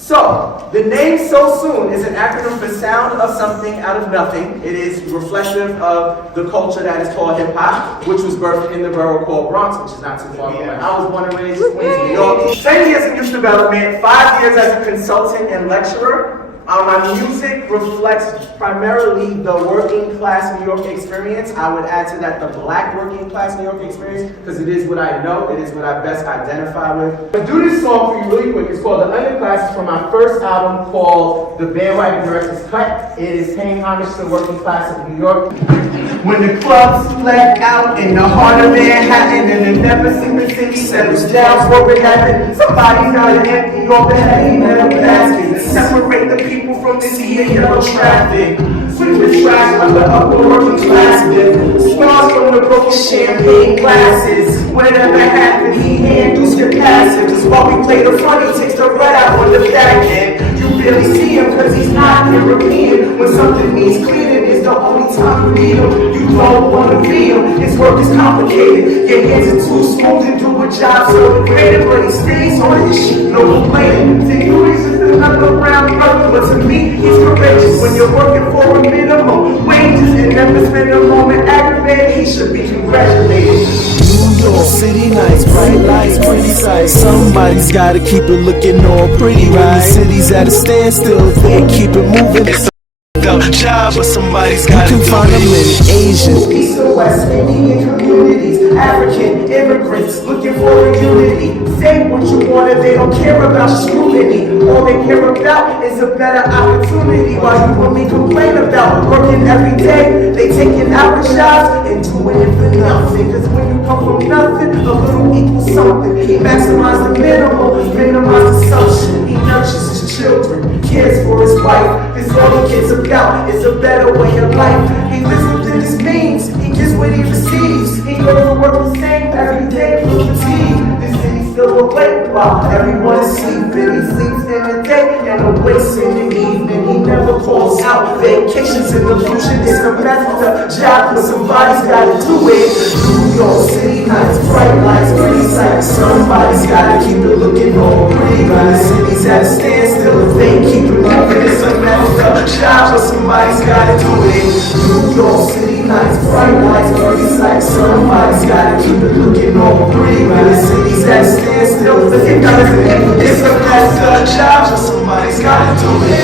So, the name SoSoon is an acronym for sound of something out of nothing. It is reflective of the culture that is called hip hop, which was birthed in the borough called Bronx, which is not too far away. I was born and raised in Queens, New York. 10 years in youth development, 5 years as a consultant and lecturer. My music reflects primarily the working class New York experience. I would add to that the black working class New York experience, because it is what I know, it is what I best identify with. I'm gonna do this song for you really quick. It's called The Underclass. It's from my first album called The Bandwagon Director's Cut. It is paying homage to the working class of New York. When the clubs black out in the heart of Manhattan and the never single city settles down for it happened, somebody's gotta empty off the heavy metal basket and separate the people from the sea and yellow traffic. Sweep the trash of the upper working class with scars from the broken champagne glasses. Whatever happened, he handles your passive. Just while we play the front, he takes the red out on the back end. You barely see him cause he's not European. When something needs cleaning, it's the only time you need him. You don't wanna be him. His work is complicated. Your hands are too smooth to do a job so creative, but he stays on his shit, no complaining. To you, he's just another round brother, but to me, he's courageous. When you're working for a minimum wages and never spend a moment aggravated, he should be congratulated. New York City nights, bright lights, pretty sights. Somebody's gotta keep it looking all pretty, right? City's at a standstill, they keep it moving. It's a job, but somebody's gotta do it. You can find them in Asian, East and West, Indian communities, African immigrants looking for a unity. Say what you want and they don't care about scrutiny. All they care about is a better opportunity. While you and me complain about working every day, they taking our jobs and doing it for nothing. Cause when you come from nothing, a little equals something. He maximizes the minimum, minimizes assumption. He nurtures his children, cares for his wife. Cause all he cares about is a better way of life. He lives within his means, he gives what he receives. He goes to work the same every day for fatigue. This city's still awake while everyone is sleeping. He sleeps in the day and awakes in the evening. He never calls out vacations and illusion. It's a better job, but somebody's gotta do it. New York City nights, bright lights, pretty sights. Somebody's gotta keep it looking all pretty. The city's at a standstill if they keep it moving. It's a better job, but somebody's gotta do it. New York City nights, bright lights, pretty sights. Somebody's gotta keep it looking all pretty. The city's at a standstill if they gotta do it. It's a better job, but somebody's gotta do it.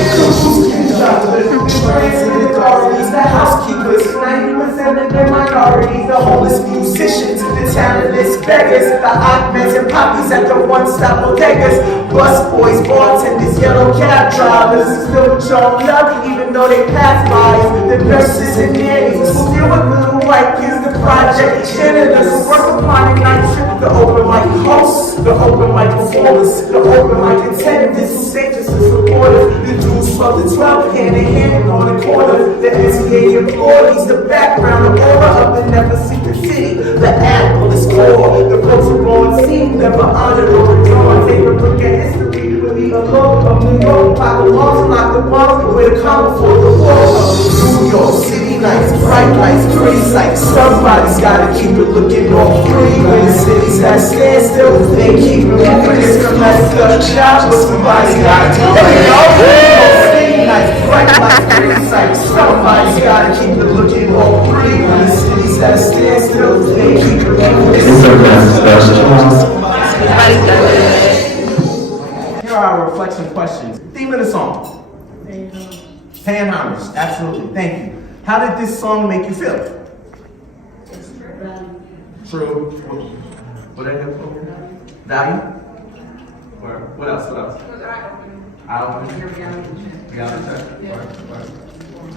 The authorities, the housekeepers, 90% of them minorities, the homeless musicians, the talentless beggars, the oddmans and poppies at the one-stop bodegas, bus boys, bartenders, yellow cab drivers, still with your love, even though they pass by us, the nurses and nannies, who deal with little white kids, the project janitors, who work upon a night shift, the open mic hosts, the open mic performers, the open mic attendants, who stay just as supportive, the dudes from the 12 hand in hand on the corner, the NCAA employees, the background, the aura of the never secret city, the apple is core, the folks who go on scene, never honored or adored, take a look at history, really a look of New York, pop the walls, lock the walls, where to come for the war of New York City nights, bright lights, pretty sights, somebody's gotta keep it looking all pretty, when the city's at standstill, they keep it moving, it's a better job, but somebody's gotta do it. Bright lights, pretty sights. Somebody's gotta keep it looking all pretty. When the city's at a standstill, they keep it moving. Here are our reflection questions. Theme of the song. Paying homage. Absolutely. Thank you. How did this song make you feel? True. What did I get for value? What else?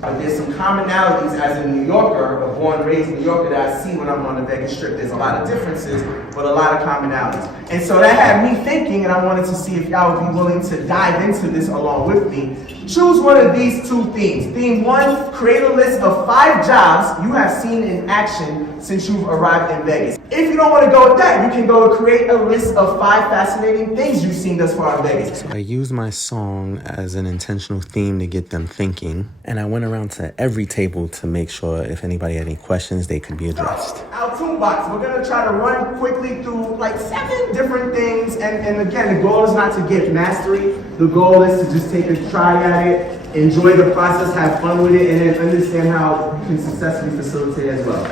There's some commonalities as a New Yorker, a born and raised New Yorker, that I see when I'm on the Vegas Strip. There's a lot of differences, but a lot of commonalities. And so that had me thinking, and I wanted to see if y'all would be willing to dive into this along with me. Choose one of these two themes. Theme 1, create a list of 5 jobs you have seen in action since you've arrived in Vegas. If you don't want to go with that, you can go and create a list of 5 fascinating things you've seen thus far in Vegas. So I used my song as an intentional theme to get them thinking, and I went around to every table to make sure if anybody had any questions, they could be addressed. Our toolbox, we're going to try to run quick quickly through like 7 different things, and again, the goal is not to get mastery. The goal is to just take a try at it, enjoy the process, have fun with it, and then understand how you can successfully facilitate as well.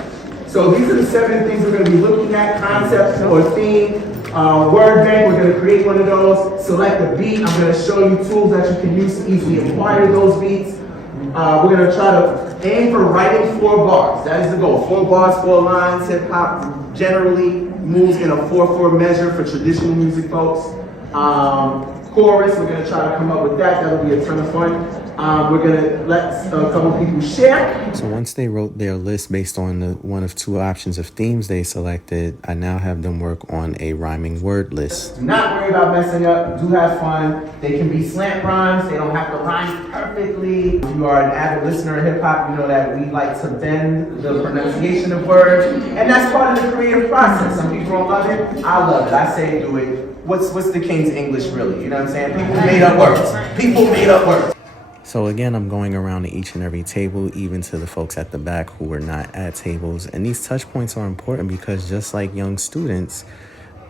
So these are the 7 things we're going to be looking at: concept or theme, word bank. We're going to create one of those. Select a beat. I'm going to show you tools that you can use to easily acquire those beats. We're going to try to aim for writing 4 bars. That is the goal. 4 bars, 4 lines. Hip hop generally moves in a 4/4 measure for traditional music folks. Chorus, we're going to try to come up with that. That'll be a ton of fun. We're going to let a couple people share. So once they wrote their list based on the one of 2 options of themes they selected, I now have them work on a rhyming word list. Do not worry about messing up. Do have fun. They can be slant rhymes. They don't have to rhyme perfectly. If you are an avid listener of hip hop, you know that we like to bend the pronunciation of words, and that's part of the creative process. Some people don't love it. I love it. I say do it. What's the King's English really? You know what I'm saying? People made up words. People made up words. So again, I'm going around to each and every table, even to the folks at the back who were not at tables. And these touch points are important because just like young students,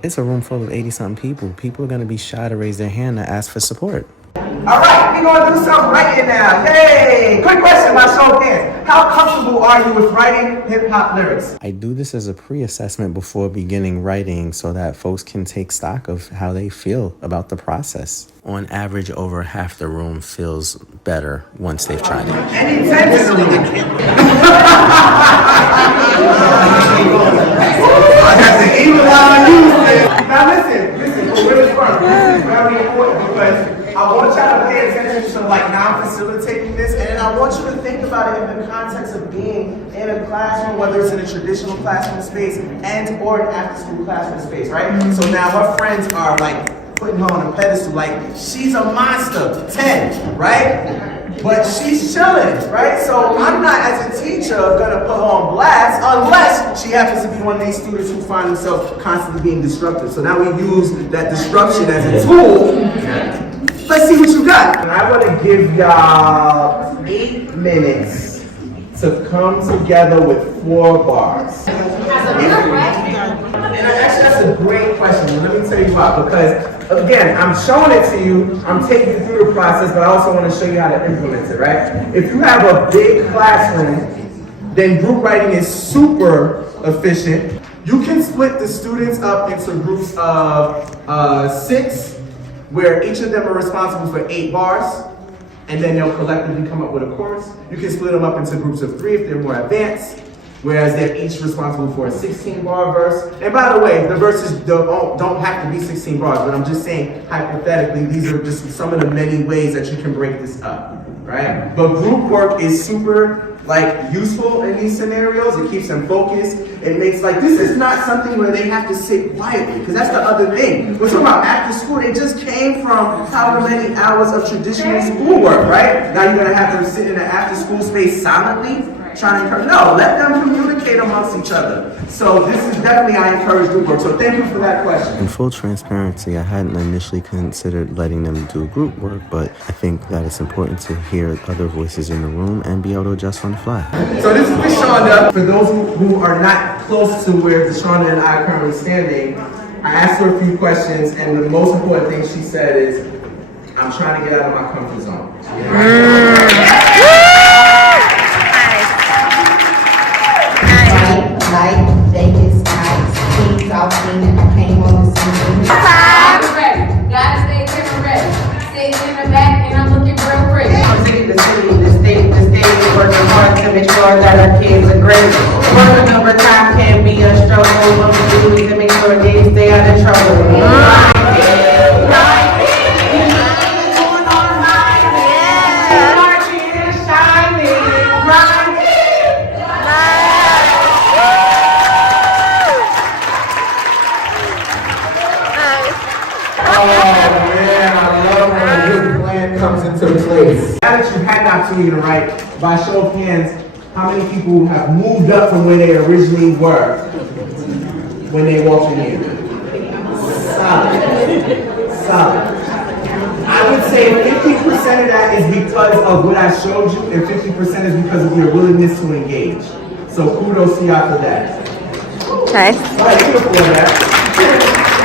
it's a room full of 80-something people. People are going to be shy to raise their hand to ask for support. All right, we're going to do some writing now. Hey, quick question by show of hands. How comfortable are you with writing hip-hop lyrics? I do this as a pre-assessment before beginning writing so that folks can take stock of how they feel about the process. On average, over half the room feels better once they've tried it. And intentionally. Now listen, for real fun. This is very important because I want y'all to pay attention to like now facilitating this, and then I want you to think about it in the context of being in a classroom, whether it's in a traditional classroom space and or an after-school classroom space, right? So now her friends are like putting her on a pedestal, like she's a monster, 10, right? But she's chilling, right? So I'm not, as a teacher, gonna put her on blast unless she happens to be one of these students who find themselves constantly being disruptive. So now we use that disruption as a tool. Let's see what you got. And I want to give y'all 8 minutes to come together with 4 bars. And actually, that's a great question. And let me tell you why. Because again, I'm showing it to you. I'm taking you through the process, but I also want to show you how to implement it, right? If you have a big classroom, then group writing is super efficient. You can split the students up into groups of 6. Where each of them are responsible for 8 bars, and then they'll collectively come up with a chorus. You can split them up into groups of 3 if they're more advanced, whereas they're each responsible for a 16-bar verse. And by the way, the verses don't have to be 16 bars, but I'm just saying, hypothetically, these are just some of the many ways that you can break this up, right? But group work is super useful in these scenarios. It keeps them focused. It makes this is not something where they have to sit quietly, because that's the other thing. We're talking about after school. They just came from however many hours of traditional schoolwork, right? Now you're gonna have them sit in the after school space silently, trying to encourage. No, let them communicate amongst each other. So this is definitely, I encourage group work. So thank you for that question. In full transparency, I hadn't initially considered letting them do group work, but I think that it's important to hear other voices in the room and be able to adjust on the fly. So this is Deshaunda. For those who are not close to where Deshaunda and I are currently standing, I asked her a few questions, and the most important thing she said is, I'm trying to get out of my comfort zone. Light, Vegas, nights, Kings, all seen, I came on the scene. I'm ready. Gotta stay camera ready. Sitting in the back and I'm looking real pretty. The state, working hard to make sure that our kids are great. Working overtime can be a struggle, but we do is to make sure they stay out of trouble. Place. Now that you've had an opportunity to write, by show of hands, how many people have moved up from where they originally were when they walked in? Solid. I would say 50% of that is because of what I showed you, and 50% is because of your willingness to engage. So kudos to y'all for that. Chase. All right, beautiful, man.